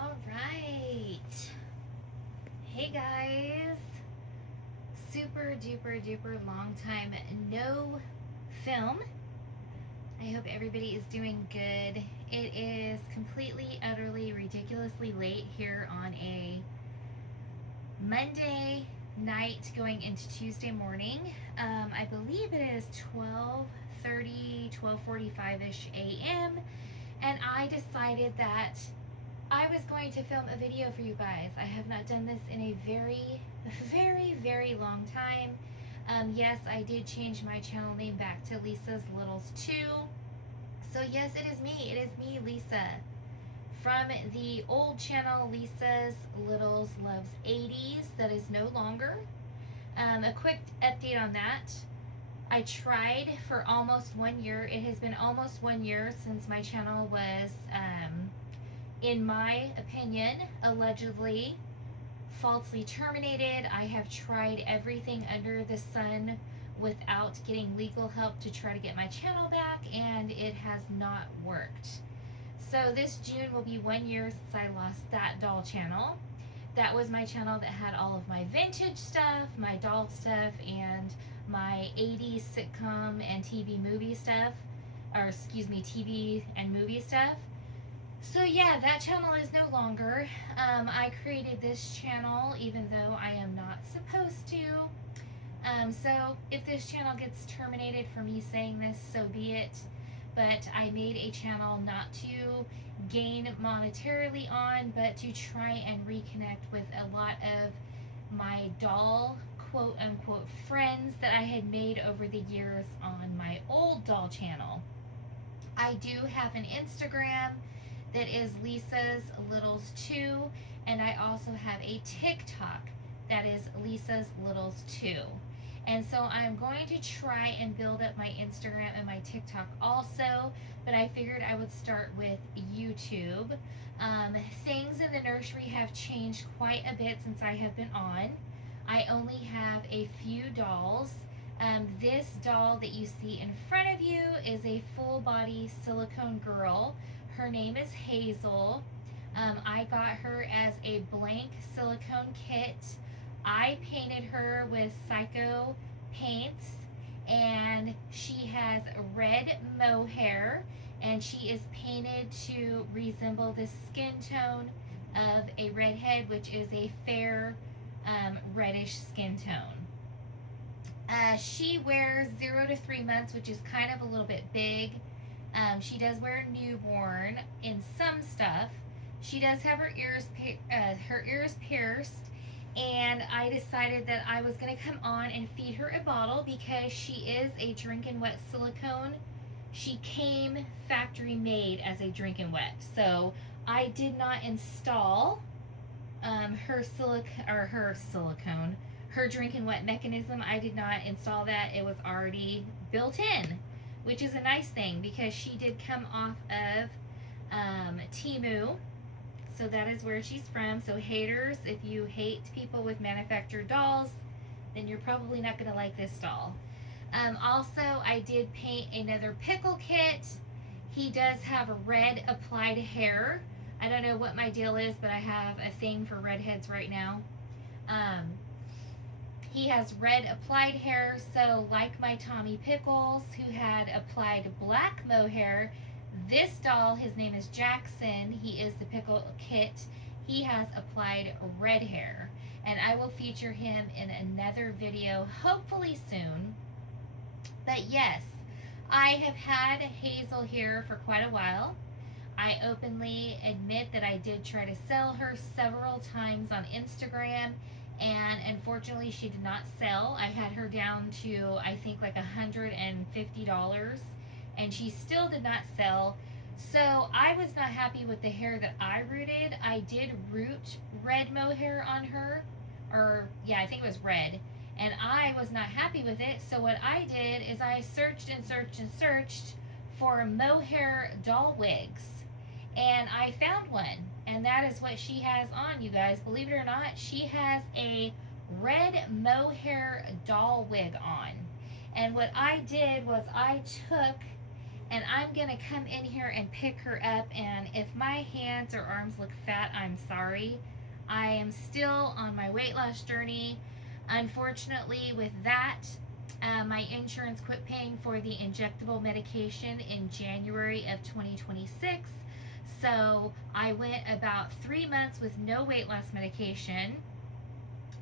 All right. Hey guys. Super duper duper long time no film. I hope everybody is doing good. It is completely, utterly, ridiculously late here on a Monday night going into Tuesday morning. I believe it is 12:30, 12:45ish a.m. And I decided that I was going to film a video for you guys. I have not done this in a very long time. Yes, I did change my channel name back to Lisa's Littles 2. So yes, it is me. It is me, Lisa. From the old channel, Lisa's Littles Loves 80s, that is no longer. A quick update on that. I tried for almost 1 year. It has been almost 1 year since my channel was in my opinion, allegedly falsely terminated. I have tried everything under the sun without getting legal help to try to get my channel back, and it has not worked. So this June will be 1 year since I lost that doll channel. That was my channel that had all of my vintage stuff, my doll stuff, and my 80s sitcom and TV movie stuff, or excuse me, TV and movie stuff. So yeah, that channel is no longer. I created this channel even though I am not supposed to. So if this channel gets terminated for me saying this, so be it. But I made a channel not to gain monetarily on, but to try and reconnect with a lot of my doll quote unquote friends that I had made over the years on my old doll channel. I do have an Instagram that is Lisa's Littles 2, and I also have a TikTok that is Lisa's Littles 2. And so I'm going to try and build up my Instagram and my TikTok also, but I figured I would start with YouTube. Things in the nursery have changed quite a bit since I have been on. I only have a few dolls. This doll that you see in front of you is a full body silicone girl. Her name is Hazel. I got her as a blank silicone kit. I painted her with Psycho paints, and she has red mohair, and she is painted to resemble the skin tone of a redhead, which is a fair reddish skin tone. She wears 0 to 3 months, which is kind of a little bit big. She does wear newborn in some stuff. She does have her ears pierced, and I decided that I was going to come on and feed her a bottle because she is a Drinkin' Wet silicone. She came factory made as a Drinkin' Wet, so I did not install her silicone, her Drinkin' Wet mechanism. I did not install that. It was already built in, which is a nice thing because she did come off of Temu. So that is where she's from. So haters, if you hate people with manufactured dolls, then you're probably not going to like this doll. Also, I did paint another pickle kit. He does have a red applied hair. I don't know what my deal is, but I have a thing for redheads right now. He has red applied hair, so like my Tommy Pickles, who had applied black mohair, this doll, his name is Jackson, he is the pickle kit, he has applied red hair. And I will feature him in another video, hopefully soon. But yes, I have had Hazel here for quite a while. I openly admit that I did try to sell her several times on Instagram, and unfortunately she did not sell. I had her down to I think like $150, and she still did not sell. So I was not happy with the hair that I rooted. I did root red mohair on her, or yeah, I think it was red, and I was not happy with it. So what I did is I searched and searched and searched for mohair doll wigs, and I found one, and that is what she has on, you guys. Believe it or not, she has a red mohair doll wig on. And what I did was I took and I'm gonna come in here and pick her up. And if my hands or arms look fat, I'm sorry. I am still on my weight loss journey. Unfortunately, with that, my insurance quit paying for the injectable medication in January of 2026. So I went about 3 months with no weight loss medication.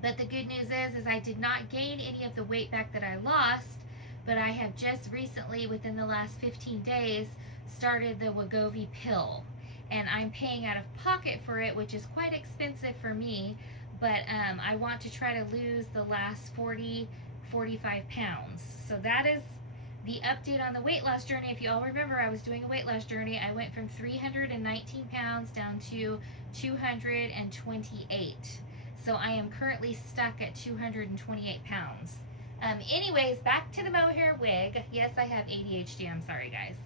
But the good news is I did not gain any of the weight back that I lost, but I have just recently, within the last 15 days, started the Wegovy pill. And I'm paying out of pocket for it, which is quite expensive for me, but I want to try to lose the last 45 pounds. So that is the update on the weight loss journey. If you all remember, I was doing a weight loss journey. I went from 319 pounds down to 228. So I am currently stuck at 228 pounds. Anyways, back to the mohair wig. Yes, I have ADHD. I'm sorry, guys.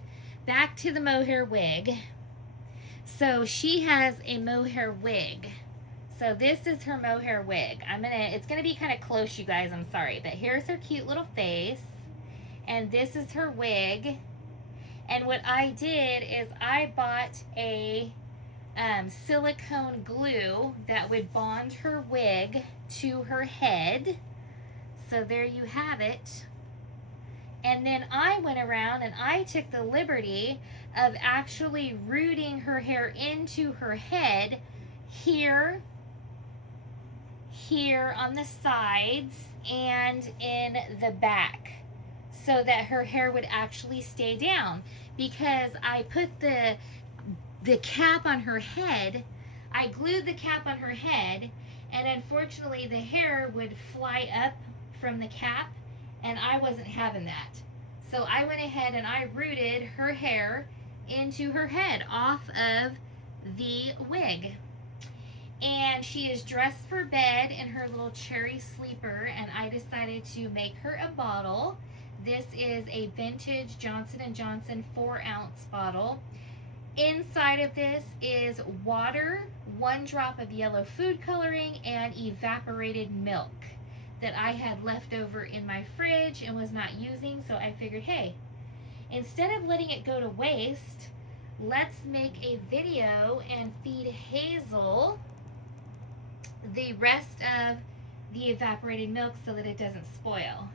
Back to the mohair wig. So she has a mohair wig. So this is her mohair wig. It's gonna be kind of close, you guys. I'm sorry, but here's her cute little face, and this is her wig. And what I did is I bought a silicone glue that would bond her wig to her head. So there you have it. And then I went around and I took the liberty of actually rooting her hair into her head here on the sides and in the back, so that her hair would actually stay down. Because I put the cap on her head, I glued the cap on her head, and unfortunately the hair would fly up from the cap, and I wasn't having that. So I went ahead and I rooted her hair into her head off of the wig. And she is dressed for bed in her little cherry sleeper, and I decided to make her a bottle. This is a vintage Johnson & Johnson 4-ounce bottle. Inside of this is water, 1 drop of yellow food coloring, and evaporated milk that I had left over in my fridge and was not using. So I figured, hey, instead of letting it go to waste, let's make a video and feed Hazel the rest of the evaporated milk so that it doesn't spoil.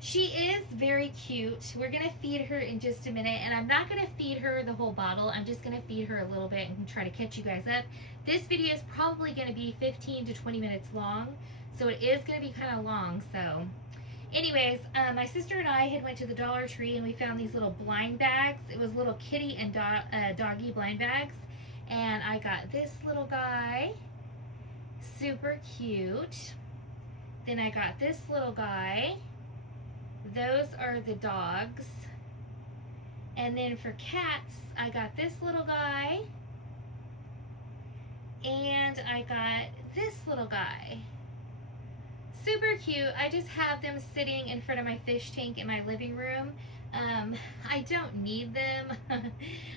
She is very cute. We're going to feed her in just a minute, and I'm not going to feed her the whole bottle. I'm just going to feed her a little bit and try to catch you guys up. This video is probably going to be 15 to 20 minutes long, so it is going to be kind of long. So anyways, my sister and I had went to the Dollar Tree and we found these little blind bags. It was little kitty and doggy blind bags, and I got this little guy, super cute. Then I got this little guy. Those are the dogs. And then for cats, I got this little guy, and I got this little guy. Super cute. I just have them sitting in front of my fish tank in my living room. I don't need them.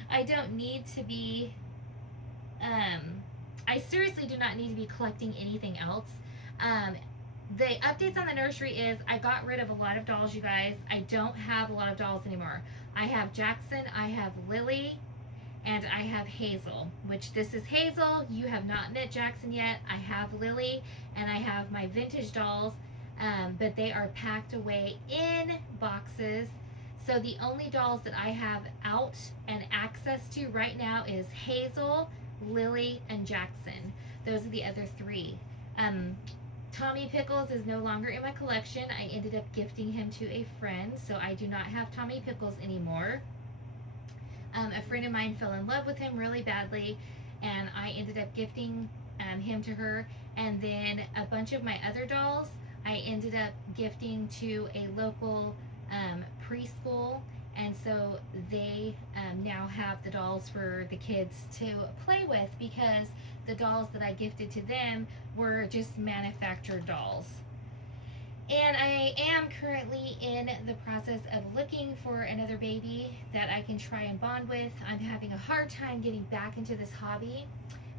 I don't need to be, I seriously do not need to be collecting anything else. The updates on the nursery is I got rid of a lot of dolls, you guys. I don't have a lot of dolls anymore. I have Jackson, I have Lily, and I have Hazel, which this is Hazel. You have not met Jackson yet. I have Lily, and I have my vintage dolls, but they are packed away in boxes. So the only dolls that I have out and access to right now is Hazel, Lily, and Jackson. Those are the other 3. Tommy Pickles is no longer in my collection. I ended up gifting him to a friend, so I do not have Tommy Pickles anymore. A friend of mine fell in love with him really badly, and I ended up gifting him to her. And then a bunch of my other dolls I ended up gifting to a local preschool, and so they now have the dolls for the kids to play with, because the dolls that I gifted to them were just manufactured dolls. And I am currently in the process of looking for another baby that I can try and bond with. I'm having a hard time getting back into this hobby.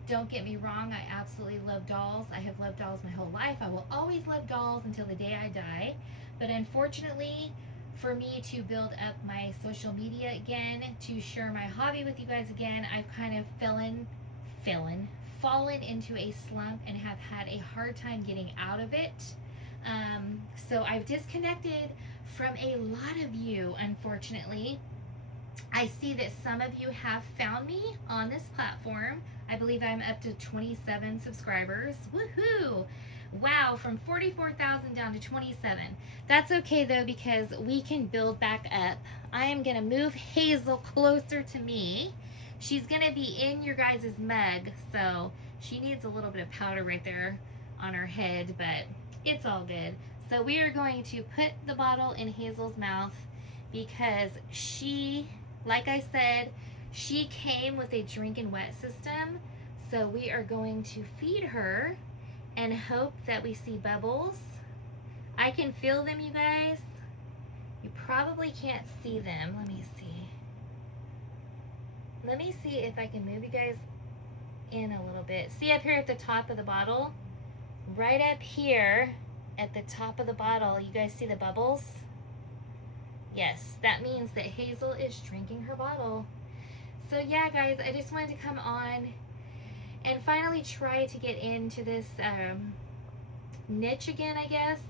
Don't get me wrong, I absolutely love dolls. I have loved dolls my whole life. I will always love dolls until the day I die. But unfortunately, for me to build up my social media again, to share my hobby with you guys again. I've kind of fallen into a slump and have had a hard time getting out of it. So I've disconnected from a lot of you, unfortunately. I see that some of you have found me on this platform. I believe I'm up to 27 subscribers. Woohoo! Wow, from 44,000 down to 27. That's okay though, because we can build back up. I am going to move Hazel closer to me. She's going to be in your guys' mug, so she needs a little bit of powder right there on her head, but it's all good. So we are going to put the bottle in Hazel's mouth because she, like I said, she came with a drink and wet system. So we are going to feed her and hope that we see bubbles. I can feel them, you guys. You probably can't see them. Let me see. Let me see if I can move you guys in a little bit. See up here at the top of the bottle? Right up here at the top of the bottle, you guys see the bubbles? Yes, that means that Hazel is drinking her bottle. So yeah, guys, I just wanted to come on and finally try to get into this niche again, I guess.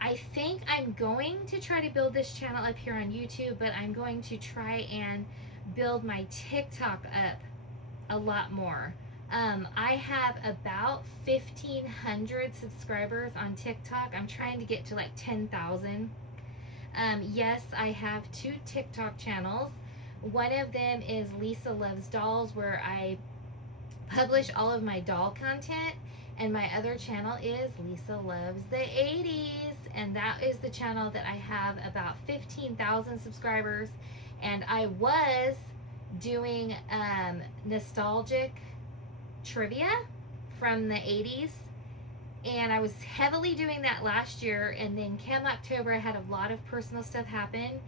I think I'm going to try to build this channel up here on YouTube, but I'm going to try and build my TikTok up a lot more. I have about 1,500 subscribers on TikTok. I'm trying to get to like 10,000. Yes, I have 2 TikTok channels. One of them is Lisa Loves Dolls, where I publish all of my doll content. And my other channel is Lisa Loves the 80s. And that is the channel that I have about 15,000 subscribers. And I was doing nostalgic trivia from the 80s. And I was heavily doing that last year. And then come October, I had a lot of personal stuff happen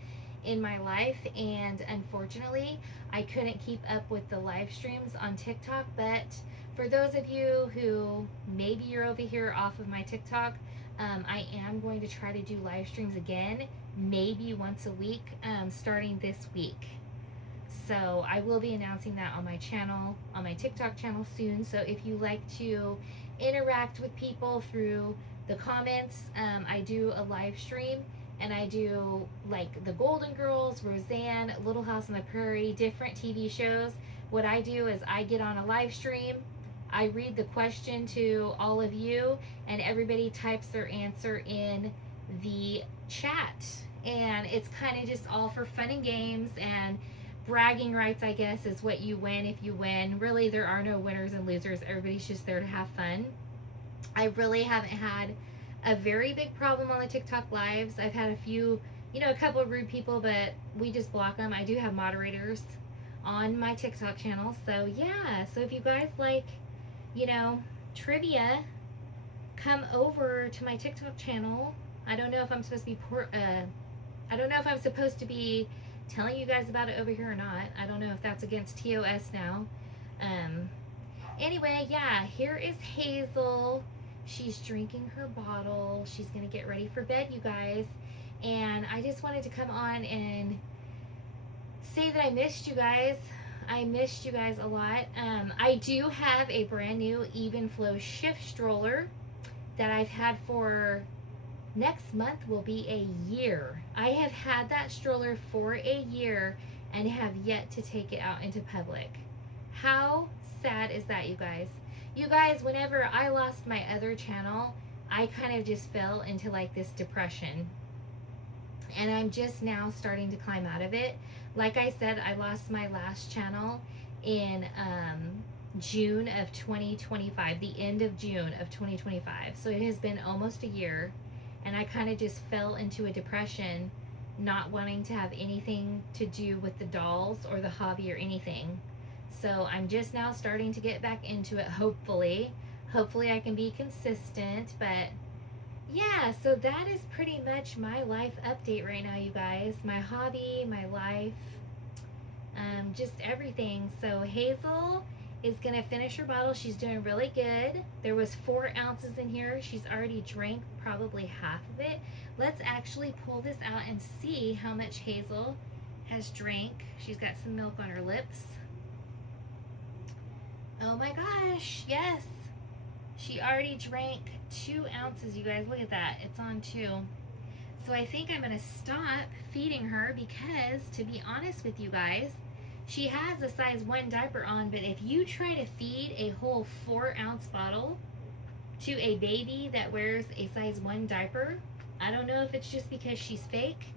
in my life. And unfortunately, I couldn't keep up with the live streams on TikTok. But for those of you who maybe you're over here off of my TikTok, I am going to try to do live streams again, maybe once a week, starting this week. So I will be announcing that on my channel, on my TikTok channel soon. So if you like to interact with people through the comments, I do a live stream, and I do like the Golden Girls, Roseanne, Little House on the Prairie, different TV shows. What I do is I get on a live stream, I read the question to all of you, and everybody types their answer in the chat. And it's kind of just all for fun and games, and bragging rights, I guess, is what you win if you win. Really, there are no winners and losers. Everybody's just there to have fun. I really haven't had a very big problem on the TikTok lives. I've had a few, a couple of rude people, but we just block them. I do have moderators on my TikTok channel. So yeah, so if you guys like, trivia, come over to my TikTok channel. I don't know if I'm supposed to be telling you guys about it over here or not. I don't know if that's against TOS now. Anyway, yeah, here is Hazel. She's drinking her bottle. She's gonna get ready for bed, you guys. And I just wanted to come on and say that I missed you guys. I missed you guys a lot. I do have a brand new Even Flow Shift stroller that I've had for, next month will be a year. I have had that stroller for a year and have yet to take it out into public. How sad is that, you guys? You guys, whenever I lost my other channel, I kind of just fell into like this depression. And I'm just now starting to climb out of it. Like I said, I lost my last channel in June of 2025, the end of June of 2025. So it has been almost a year, and I kind of just fell into a depression, not wanting to have anything to do with the dolls or the hobby or anything. So I'm just now starting to get back into it, hopefully. Hopefully I can be consistent, but yeah, so that is pretty much my life update right now, you guys. My hobby, my life, just everything. So Hazel is going to finish her bottle. She's doing really good. There was 4 ounces in here. She's already drank probably half of it. Let's actually pull this out and see how much Hazel has drank. She's got some milk on her lips. Oh my gosh, yes. She already drank 2 ounces, you guys. Look at that. It's on 2. So I think I'm going to stop feeding her because, to be honest with you guys, she has a size 1 diaper on, but if you try to feed a whole 4-ounce bottle to a baby that wears a size 1 diaper, I don't know if it's just because she's fake,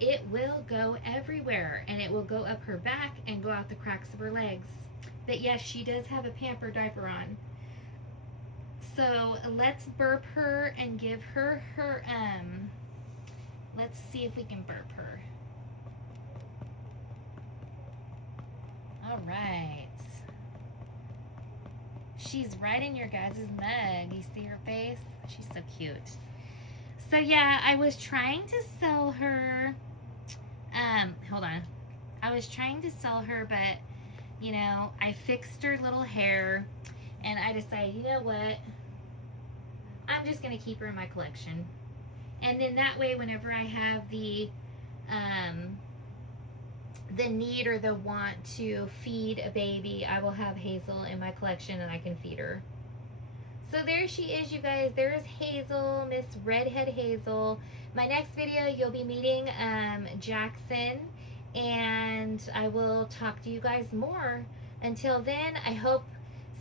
it will go everywhere, and it will go up her back and go out the cracks of her legs. But yes, she does have a pamper diaper on. So let's burp her and give her her, let's see if we can burp her. All right. She's right in your guys' mug. You see her face? She's so cute. So yeah, I was trying to sell her, hold on. I was trying to sell her, but, you know, I fixed her little hair, and I decided, you know what? I'm just going to keep her in my collection. And then that way, whenever I have the need or the want to feed a baby, I will have Hazel in my collection and I can feed her. So there she is, you guys. There's Hazel, Miss Redhead Hazel. My next video, you'll be meeting Jackson, and I will talk to you guys more. Until then, I hope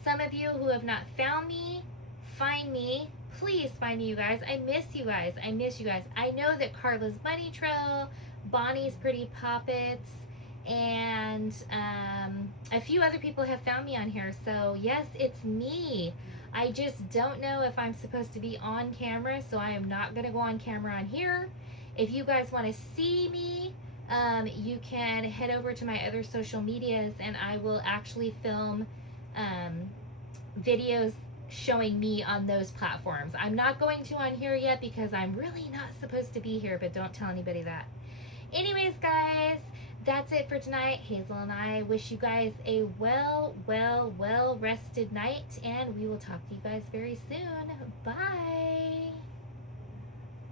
some of you who have not found me, find me. Please find me, you guys. I miss you guys. I miss you guys. I know that Carla's Bunny Trail, Bonnie's Pretty Poppets, and a few other people have found me on here. So yes, it's me. I just don't know if I'm supposed to be on camera, so I am not going to go on camera on here. If you guys want to see me, you can head over to my other social medias, and I will actually film videos showing me on those platforms. I'm not going to on here yet because I'm really not supposed to be here, but don't tell anybody that. Anyways, guys, that's it for tonight. Hazel and I wish you guys a well rested night, and we will talk to you guys very soon. Bye.